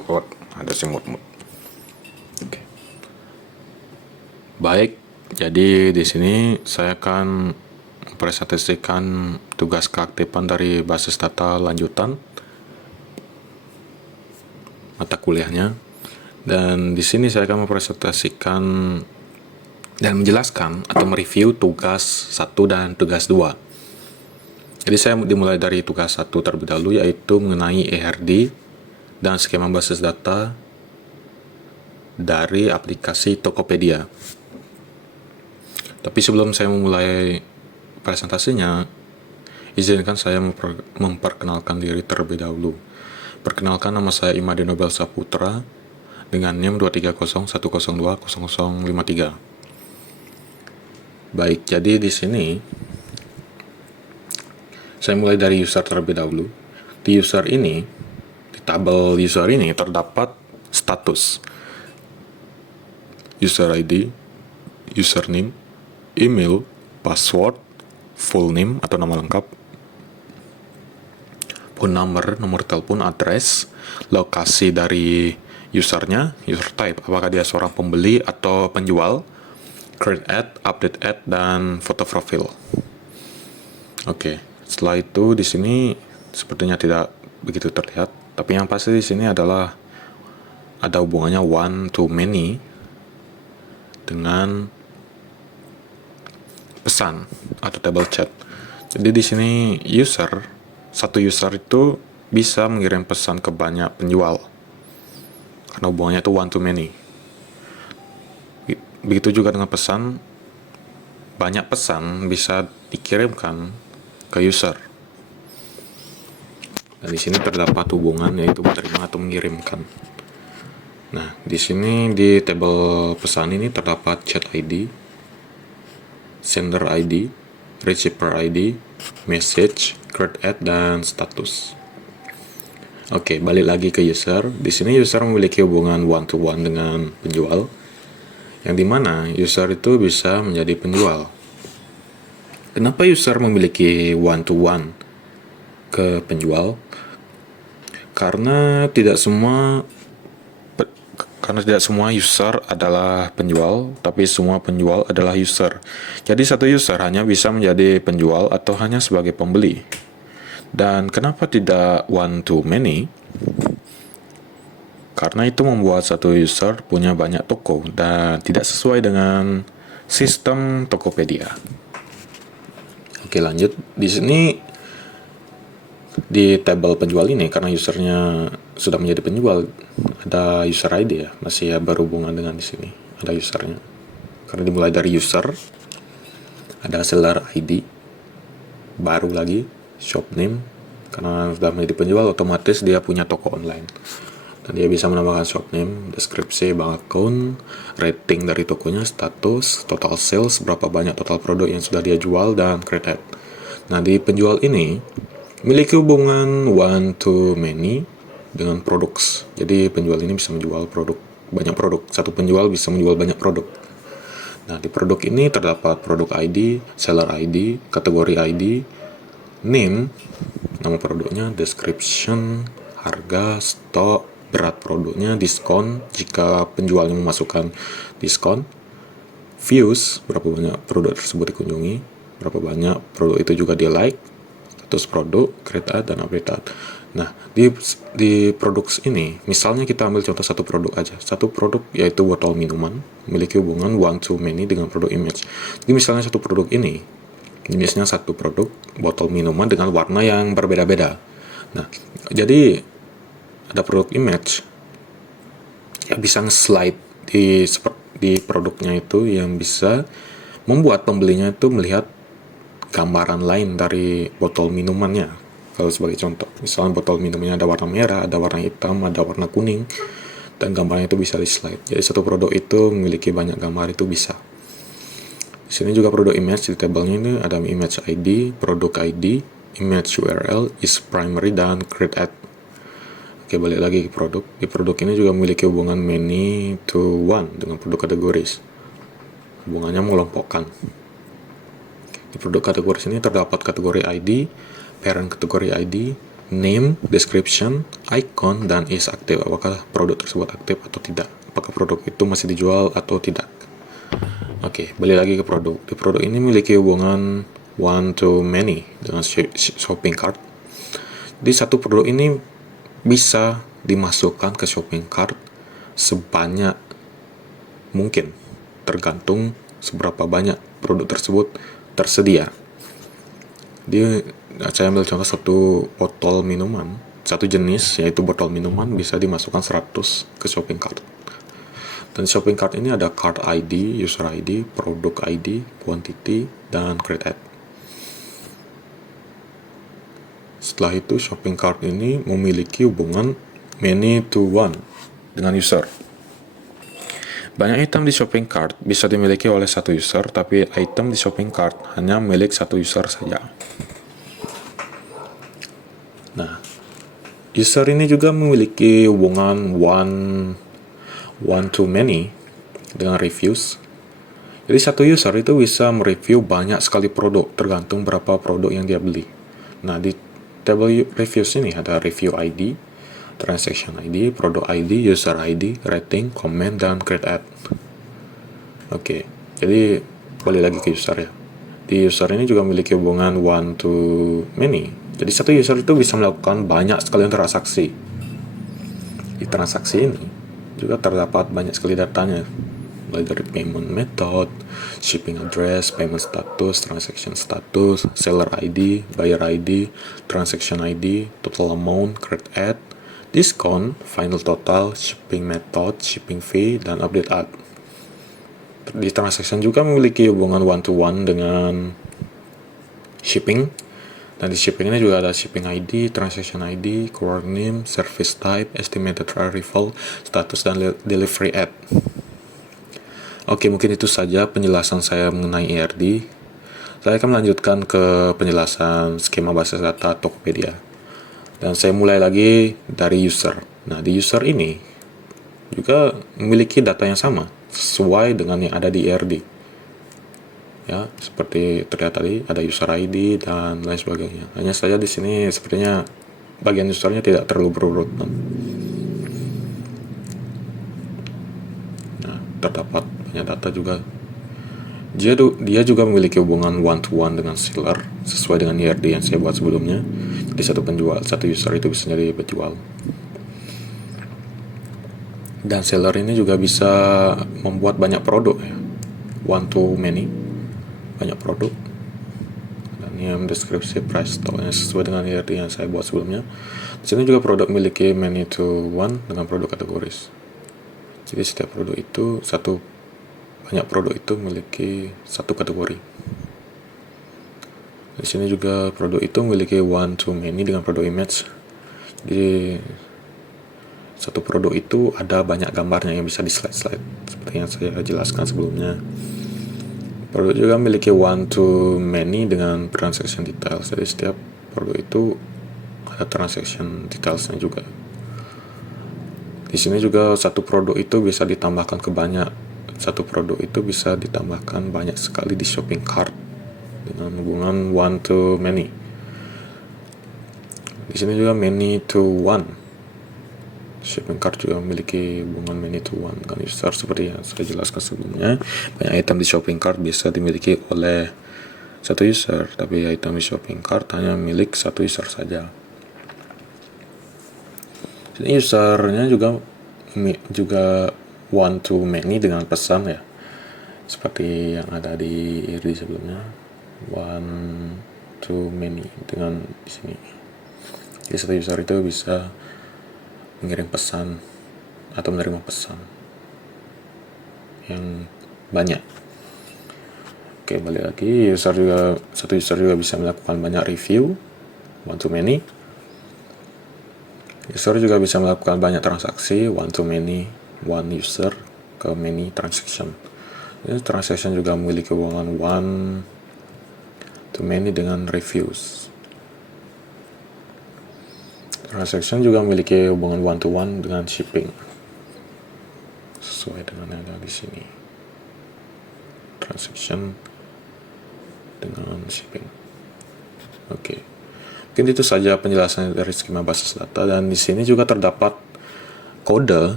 Put, ada semut-mut. Oke. Baik, jadi di sini saya akan mempresentasikan tugas keaktifan dari basis data lanjutan mata kuliahnya. Dan di sini saya akan mempresentasikan dan menjelaskan atau mereview tugas 1 dan tugas 2. Jadi saya dimulai dari tugas 1 terlebih dahulu, yaitu mengenai ERD dan skema basis data dari aplikasi Tokopedia. Tapi sebelum saya memulai presentasinya, izinkan saya memperkenalkan diri terlebih dahulu. Perkenalkan, nama saya Imade Nobel Saputra dengan NIM 23010020053. Baik, jadi di sini saya mulai dari user terlebih dahulu. Di user ini, di tabel user ini terdapat status, user ID, username, email, password, full name atau nama lengkap, phone number, nomor telepon, address, lokasi dari usernya, user type, apakah dia seorang pembeli atau penjual, create ad, update ad, dan foto profil. Oke, setelah itu di sini sepertinya tidak begitu terlihat, tapi yang pasti di sini adalah ada hubungannya one to many dengan pesan atau table chat. Jadi di sini satu user itu bisa mengirim pesan ke banyak penjual karena hubungannya itu one to many. Begitu juga dengan pesan, banyak pesan bisa dikirimkan ke user. Dan di sini terdapat hubungan, yaitu menerima atau mengirimkan. Nah, di sini di tabel pesan ini terdapat chat ID, sender ID, receiver ID, message, create ad, dan status. Oke, balik lagi ke user. Di sini user memiliki hubungan one to one dengan penjual, yang dimana user itu bisa menjadi penjual. Kenapa user memiliki one to one ke penjual? Karena tidak semua user adalah penjual, tapi semua penjual adalah user. Jadi satu user hanya bisa menjadi penjual atau hanya sebagai pembeli. Dan kenapa tidak one to many? Karena itu membuat satu user punya banyak toko dan tidak sesuai dengan sistem Tokopedia. Oke, lanjut. Di sini di tabel penjual ini, karena usernya sudah menjadi penjual, ada user ID ya, masih berhubungan dengan di sini ada usernya. Karena dimulai dari user, ada seller ID, baru lagi shop name, karena sudah menjadi penjual otomatis dia punya toko online. Dan dia bisa menambahkan shop name, deskripsi, bank account, rating dari tokonya, status, total sales, berapa banyak total produk yang sudah dia jual, dan create ad. Nah, di penjual ini memiliki hubungan one to many dengan products. Jadi penjual ini bisa menjual banyak produk. Satu penjual bisa menjual banyak produk. Nah, di produk ini terdapat produk ID, seller ID, kategori ID, name, nama produknya, description, harga, stok, berat produknya, diskon jika penjualnya memasukkan diskon, views, berapa banyak produk tersebut dikunjungi, berapa banyak produk itu juga di like, status produk, create ad, dan update ad. Nah, di produk ini, misalnya kita ambil contoh satu produk aja. Satu produk yaitu botol minuman, memiliki hubungan one to many dengan produk image. Jadi misalnya satu produk ini, jenisnya satu produk botol minuman dengan warna yang berbeda-beda. Nah, jadi ada produk image yang bisa nge-slide di produknya itu, yang bisa membuat pembelinya itu melihat gambaran lain dari botol minumannya. Kalau sebagai contoh, misalnya botol minumannya ada warna merah, ada warna hitam, ada warna kuning, dan gambarnya itu bisa di slide. Jadi satu produk itu memiliki banyak gambar, itu bisa. Di sini juga produk image, di tabelnya ini ada image ID, produk ID, image URL, is primary, dan create ad. Oke, balik lagi ke produk. Di produk ini juga memiliki hubungan many to one dengan produk kategoris. Hubungannya mengelompokkan. Di produk kategori ini terdapat kategori ID, parent kategori ID, name, description, icon dan is aktif, apakah produk tersebut aktif atau tidak, apakah produk itu masih dijual atau tidak. Oke, balik lagi ke produk. Di produk ini memiliki hubungan one to many dengan shopping cart. Jadi satu produk ini bisa dimasukkan ke shopping cart sebanyak mungkin, tergantung seberapa banyak produk tersebut tersedia. Saya ambil contoh satu botol minuman, satu jenis yaitu botol minuman bisa dimasukkan 100 ke shopping cart. Dan shopping cart ini ada cart ID, user ID, product ID, quantity, dan create ad. Setelah itu shopping cart ini memiliki hubungan many to one dengan user. Banyak item di shopping cart bisa dimiliki oleh satu user, tapi item di shopping cart hanya milik satu user saja. Nah, user ini juga memiliki hubungan one to many dengan reviews. Jadi satu user itu bisa mereview banyak sekali produk, tergantung berapa produk yang dia beli. Nah, di table reviews ini ada review ID, transaction ID, product ID, user ID, rating, comment, dan create ad. Oke, jadi balik lagi ke user ya. Di user ini juga memiliki hubungan one to many. Jadi satu user itu bisa melakukan banyak sekali transaksi. Di transaksi ini juga terdapat banyak sekali datanya, mulai dari payment method, shipping address, payment status, transaction status, seller ID, buyer ID, transaction ID, total amount, create ad, discount, final total, shipping method, shipping fee, dan update ad. Di transaction juga memiliki hubungan one to one dengan shipping. Dan di shipping ini juga ada shipping ID, transaction ID, courier name, service type, estimated arrival, status, dan delivery ad. Oke, mungkin itu saja penjelasan saya mengenai ERD. Saya akan melanjutkan ke penjelasan skema basis data Tokopedia. Dan saya mulai lagi dari user. Nah, di user ini juga memiliki data yang sama, sesuai dengan yang ada di ERD. Ya, seperti terlihat tadi ada user ID dan lain sebagainya. Hanya saja di sini sepertinya bagian usernya tidak terlalu berurutan. Nah, terdapat banyak data juga. Dia juga memiliki hubungan one to one dengan seller sesuai dengan ERD yang saya buat sebelumnya. Jadi satu user itu bisa jadi penjual. Dan seller ini juga bisa membuat banyak produk ya. One to many, banyak produk. Dan yang deskripsi price toolnya sesuai dengan ERD yang saya buat sebelumnya. Di sini juga produk memiliki many to one dengan produk kategoris. Jadi setiap produk itu banyak produk itu memiliki satu kategori. Di sini juga produk itu memiliki one to many dengan produk image. Jadi satu produk itu ada banyak gambarnya yang bisa di slide-slide seperti yang saya jelaskan sebelumnya. Produk juga memiliki one to many dengan transaction details. Jadi setiap produk itu ada transaction detailsnya juga. Di sini juga satu produk itu bisa ditambahkan ke satu produk itu bisa ditambahkan banyak sekali di shopping cart dengan hubungan one to many. Di sini juga many to one. Shopping cart juga memiliki hubungan many to one dengan user seperti yang saya jelaskan sebelumnya. Banyak item di shopping cart bisa dimiliki oleh satu user, tapi item di shopping cart hanya milik satu user saja. Jadi usernya juga one to many dengan pesan ya, seperti yang ada di ERD sebelumnya, one to many dengan di sini. Jadi satu user itu bisa mengirim pesan atau menerima pesan yang banyak. Oke, balik lagi, satu user juga bisa melakukan banyak review, one to many. User juga bisa melakukan banyak transaksi, one to many, one user ke many transaction. Jadi transaction juga memiliki hubungan one to many dengan reviews. Transaction juga memiliki hubungan one to one dengan shipping sesuai dengan yang ada di sini. Transaction dengan shipping. Oke. Mungkin itu saja penjelasan dari skema basis data, dan di sini juga terdapat kode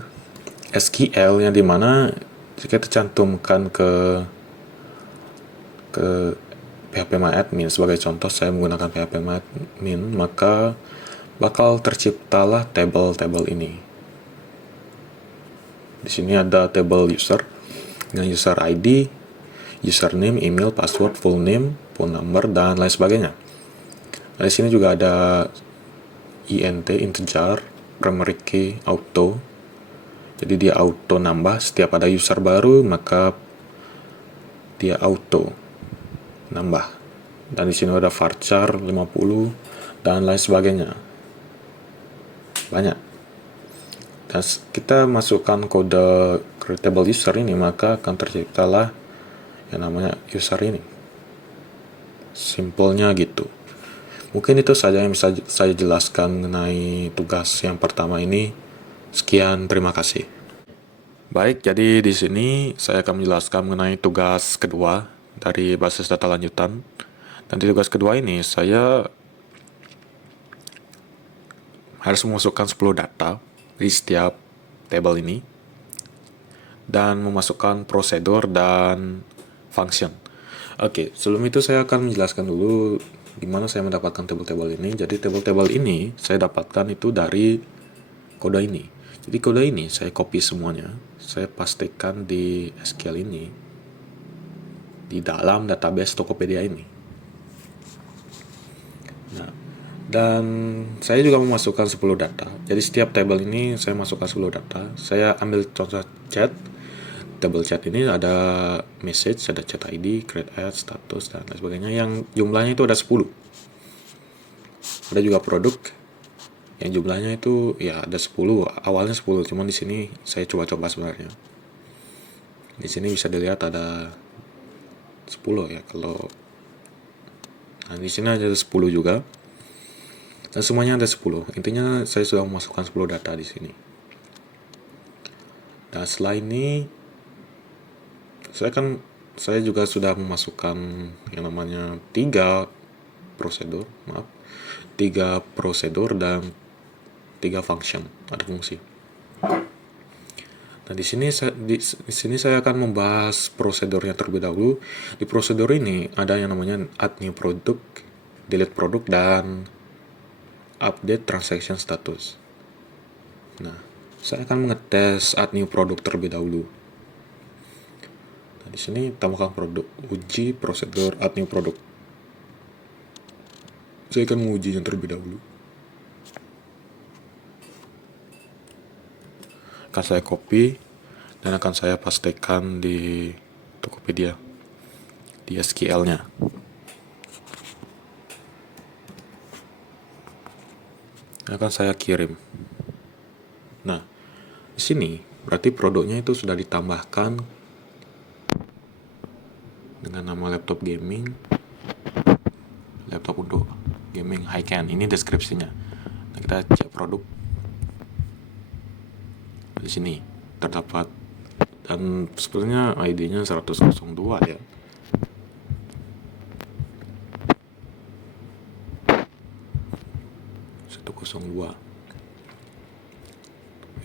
SQL yang dimana jika kita cantumkan ke phpMyAdmin. Sebagai contoh, saya menggunakan phpMyAdmin, maka bakal terciptalah tabel-tabel ini. Di sini ada tabel user dengan user ID, username, email, password, full name, phone number, dan lain sebagainya. Nah, di sini juga ada int, integer, primary key, auto. Jadi dia auto nambah setiap ada user baru, maka dia auto nambah. Dan di sini ada varchar 50 dan lain sebagainya. Banyak. Dan kita masukkan kode table user ini, maka akan terciptalah yang namanya user ini. Simpelnya gitu. Mungkin itu saja yang bisa saya jelaskan mengenai tugas yang pertama ini. Sekian, terima kasih. Baik, jadi di sini saya akan menjelaskan mengenai tugas kedua dari basis data lanjutan. Dan di tugas kedua ini saya harus memasukkan 10 data di setiap table ini dan memasukkan prosedur dan function. Oke, sebelum itu saya akan menjelaskan dulu gimana saya mendapatkan table-table ini. Jadi table-table ini saya dapatkan itu dari kode ini. Jadi kode ini saya copy semuanya, saya pastikan di SQL ini, di dalam database Tokopedia ini. Nah, dan saya juga memasukkan 10 data. Jadi setiap table ini saya masukkan 10 data. Saya ambil contoh chat. Table chat ini ada message, ada chat ID, create ad, status, dan lain sebagainya, yang jumlahnya itu ada 10. Ada juga produk yang jumlahnya itu ya ada 10, awalnya 10, cuman di sini saya coba-coba sebenarnya. Di sini bisa dilihat ada 10 ya kalau. Nah, di sini ada 10 juga. Dan semuanya ada 10. Intinya saya sudah memasukkan 10 data di sini. Dan setelah ini saya juga sudah memasukkan yang namanya 3 prosedur dan 3 function, ada fungsi. Nah, di sini saya akan membahas prosedurnya terlebih dahulu. Di prosedur ini ada yang namanya add new product, delete product, dan update transaction status. Nah, saya akan mengetes add new product terlebih dahulu. Nah, di sini tambahkan produk, uji prosedur add new product. Saya akan mengujinya terlebih dahulu. Akan saya copy dan akan saya pastikan di Tokopedia, di SQL-nya. Akan saya kirim. Nah, di sini berarti produknya itu sudah ditambahkan dengan nama laptop gaming, laptop untuk gaming high-end. Ini deskripsinya. Nah, kita cek produk. Di sini terdapat, dan sebenarnya ID-nya 102 ya.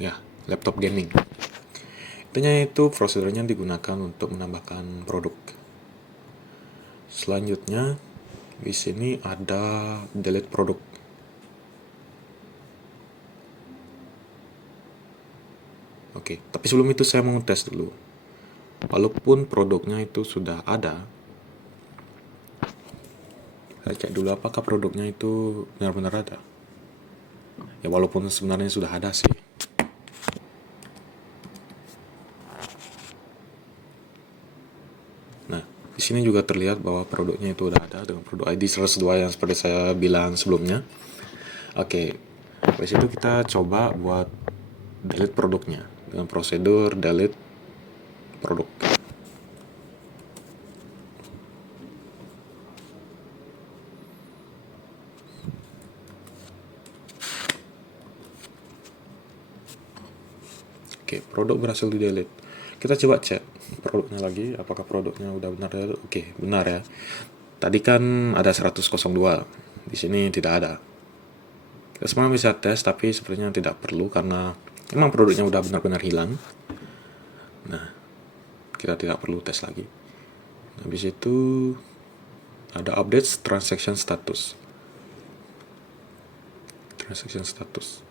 Ya, laptop gaming. Intinya itu prosedurnya digunakan untuk menambahkan produk. Selanjutnya di sini ada delete produk. Oke, tapi sebelum itu saya mau tes dulu. Walaupun produknya itu sudah ada, saya cek dulu apakah produknya itu benar-benar ada. Ya, walaupun sebenarnya sudah ada sih. Nah, di sini juga terlihat bahwa produknya itu udah ada dengan produk ID 102 yang seperti saya bilang sebelumnya. Oke, dari situ kita coba buat delete produknya dengan prosedur delete produk. Oke, produk berhasil di delete. Kita coba cek produknya lagi, apakah produknya udah benar ya? Oke, benar ya. Tadi kan ada 102 Di sini tidak ada. Kita sebenarnya bisa tes, tapi sepertinya tidak perlu karena memang produknya udah benar-benar hilang. Nah, kita tidak perlu tes lagi. Habis itu ada update transaction status. Transaction status.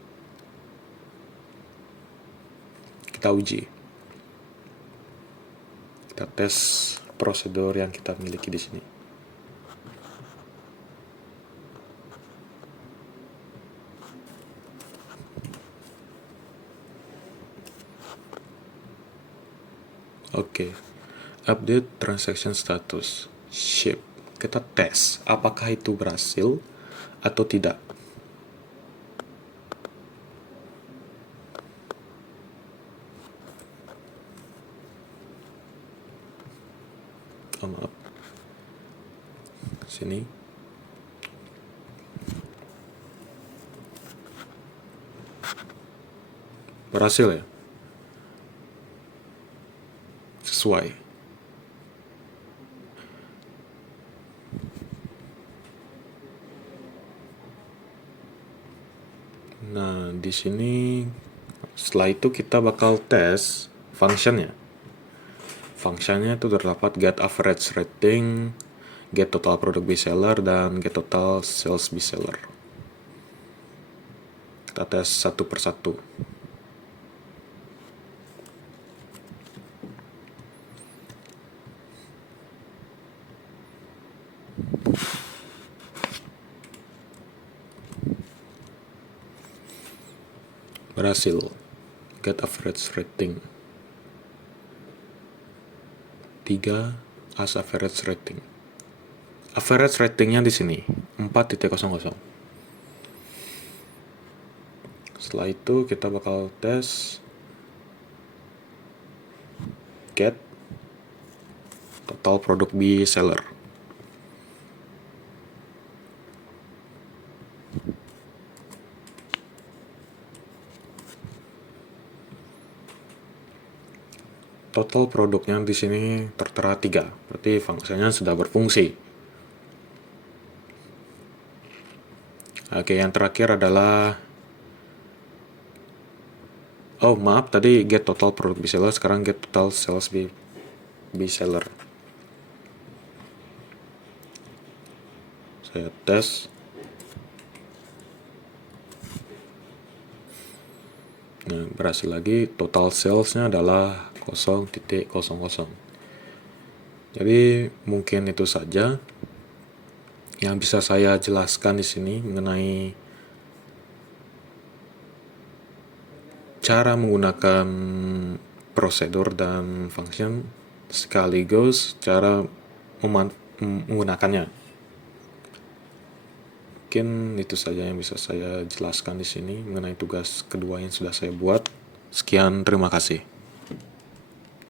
Kita uji. Kita tes prosedur yang kita miliki di sini. Oke. Update transaction status. Ship. Kita tes apakah itu berhasil atau tidak. Oh, maaf. Sini. Berhasil ya? Sesuai. Nah, di sini setelah itu kita bakal tes functionnya. Functionnya itu terdapat get average rating, get total product bestseller, dan get total sales bestseller. Kita tes satu persatu. Berhasil. Get average rating 3 as average rating. Average ratingnya di sini 4.00. Setelah itu kita bakal tes get total product bestseller. Total produknya di sini tertera 3, berarti fungsinya sudah berfungsi. Oke, yang terakhir adalah maaf, tadi get total product bestseller, sekarang get total sales bestseller. Saya tes. Nah, berhasil lagi. Total salesnya adalah 0.00. Jadi mungkin itu saja yang bisa saya jelaskan di sini mengenai cara menggunakan prosedur dan function, sekaligus cara menggunakannya. Mungkin itu saja yang bisa saya jelaskan di sini mengenai tugas kedua yang sudah saya buat. Sekian, terima kasih.